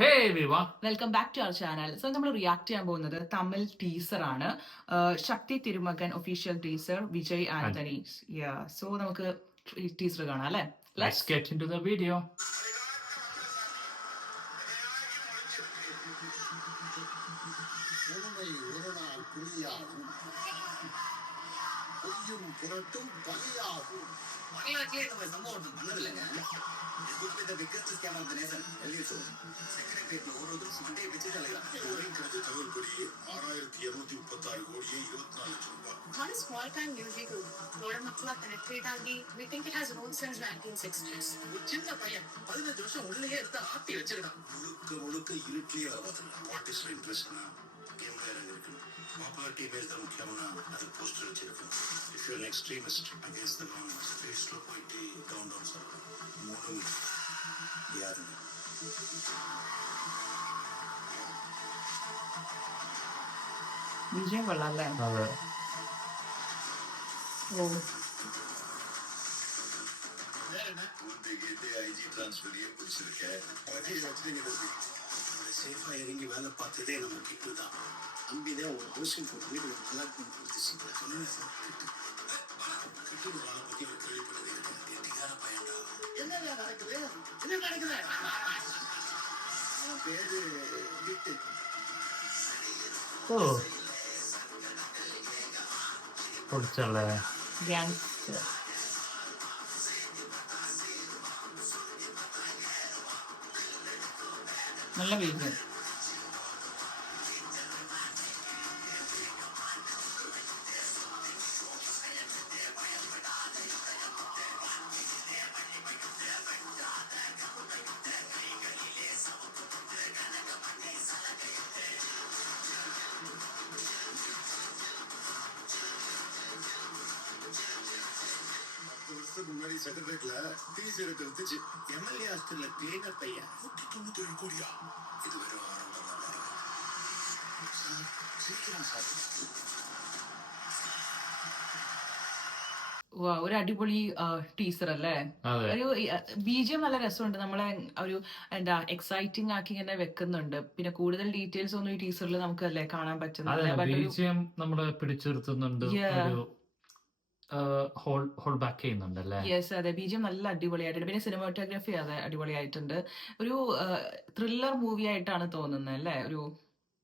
Hey everyone. Welcome back to our channel. So നമ്മൾ react ചെയ്യാൻ പോകുന്നത് തമിഴ് ടീസർ ആണ്. Sakthi Thirumagan official teaser, Vijay Antony. So നമുക്ക് ടീസർ കാണാം അല്ലേ? Let's get into the video. வரலாற்றிலே நம்ம சம்பவம் ஒன்று பண்ணதில்லைங்க. This could be the biggest scam of the nation. LUSO. செக்ரட்டரியேட்ல ஒருத்தரும் மண்டையை வச்சுட்டு அலைகிறாங்க. ஒருங்கிறது தகவல்படி 6236 கோடியே 24 லட்சம் ரூபாய். Not a small time music group. Lodamatla penetrate ஆகி we think it has roots since 1960s. ஒரு சின்ன பையன் 15 வருஷம் உள்ளேயே எடுத்து ஆட்டி வச்சிருக்கான். முழுக்க இருட்டிலேயே வரவாதில்ல. வாட் இஸ் இன்ட்ரெஸ்ட்னா கேம்ல இறங்கிருக்கணும். பாப்புலாரிட்டி இமேஜ் தான் முக்கியம்னா அது போஸ்டர் வச்சிருக்கணும். If you extremist against the government ஃபேஸ்ல போயிட்டு டவுன் சொல்றேன். மூணு யாருங்க വിജയ് കൊള്ളാല്ലേ? ഓ ஐஜி டிரான்ஸ்ஃபரையே பிடிச்சிருக்கேன். சேஃபா இறங்கி வேலை பார்த்ததே நம்ம கிட்டு தான். அம்பிதான் ஒரு ஹவுசிங் போட்டு வீடு அலாட் பண்ணி கொடுத்துச்சு. கிட்டு ஒரு ஆளை பத்தி ஒரு கேள்விப்பட்டது இருக்கு. கெட்டிக்கார பையன்டா. என்ன நடக்குது? என்ன நடக்குது? பேரு கிட்டு. ഓ പൊളിച്ചല്ലേ. ഗ്യാങ്സ്റ്റർ. നല്ല വീഡിയോ. முன்னாடி செக்ரட்டரியேட்ல டீசர் எடுத்து வந்துச்சு. எம்எல்ஏ ஹாஸ்டல்ல தேங்க பையன் 197 கோடியா? இது வெறும் ஆரம்பம் தான். சார் சீக்கிரம் சார். ഒരു അടിപൊളി ടീസർ അല്ലേ? ഒരു ബിജിഎം നല്ല രസമുണ്ട്. നമ്മളെ ഒരു എന്താ എക്സൈറ്റിംഗ് ആക്കി ഇങ്ങനെ വെക്കുന്നുണ്ട്. പിന്നെ കൂടുതൽ ഡീറ്റെയിൽസ് ഒന്നും ഈ ടീസറിൽ നമുക്ക് അല്ലേ കാണാൻ പറ്റുന്നില്ല. നമ്മളെ പിടിച്ചിരുത്തുന്നുണ്ട്. ഹോൾഡ് ബാക്ക് ചെയ്യുന്നുണ്ടല്ലേ? യെസ്, അതെ. ബിജിഎം നല്ല അടിപൊളിയായിട്ടുണ്ട്. പിന്നെ സിനിമാറ്റോഗ്രാഫി അതെ അടിപൊളിയായിട്ടുണ്ട്. ഒരു ത്രില്ലർ മൂവി ആയിട്ടാണ് തോന്നുന്നത് അല്ലേ? ഒരു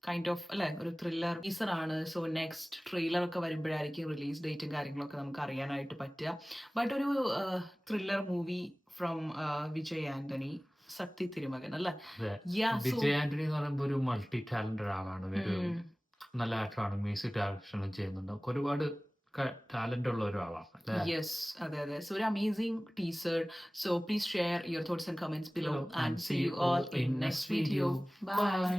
കൈൻഡ് ഓഫ് അല്ലെ, ഒരു ത്രില്ലർ ടീസർ ആണ്. സോ നെക്സ്റ്റ് ട്രെയിലർ ഒക്കെ വരുമ്പോഴായിരിക്കും റിലീസ് ഡേറ്റും കാര്യങ്ങളൊക്കെ നമുക്ക് അറിയാനായിട്ട് പറ്റുക. ബട്ട് ഒരു thriller movie from Vijay Antony, Sakthi Thirumagan അല്ലേ? വിജയ് ആന്റണി എന്ന് പറയുമ്പോൾ ഒരു മൾട്ടി ടാലന്റഡ് ആളാണ്. ഒരു നല്ല ആക്ടറാണ്. മ്യൂസിക് ഡയറക്ഷനും ചെയ്യുന്നുണ്ട്. ഒരുപാട് ടാലന്റ് ഉള്ള ഒരാളാണ്. യെസ്, അതെ അതെ. സോ ഒരു amazing teaser. So please share your thoughts and comments below and see you all in next video. By.